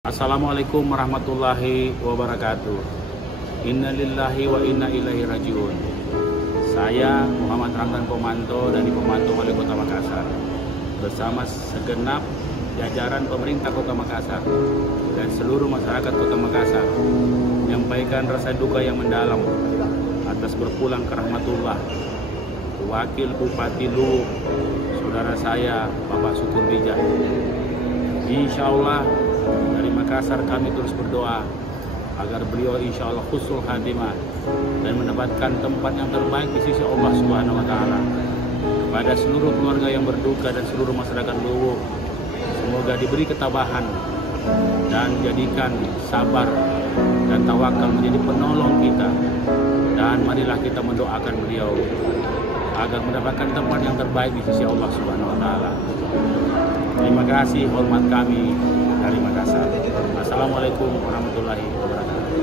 Assalamualaikum warahmatullahi wabarakatuh. Innalillahi wa inna ilaihi rajiun. Saya Muhammad Ramdan Pomanto dari Pemantau Wali Kota Makassar bersama segenap jajaran pemerintah Kota Makassar dan seluruh masyarakat Kota Makassar menyampaikan rasa duka yang mendalam atas berpulang ke rahmatullah Wakil Bupati Luwu, saudara saya Bapak Syukur Bijak. Insya Allah dari Makassar kami terus berdoa agar beliau insya Allah husnul khatimah dan mendapatkan tempat yang terbaik di sisi Allah Subhanahu wa Ta'ala. Kepada seluruh keluarga yang berduka dan seluruh masyarakat Luwu, semoga diberi ketabahan dan jadikan sabar dan tawakal menjadi penolong kita. Dan marilah kita mendoakan beliau agar mendapatkan tempat yang terbaik di sisi Allah Subhanahu wa Ta'ala. Terima kasih, hormat kami dari Makassar. Assalamualaikum warahmatullahi wabarakatuh.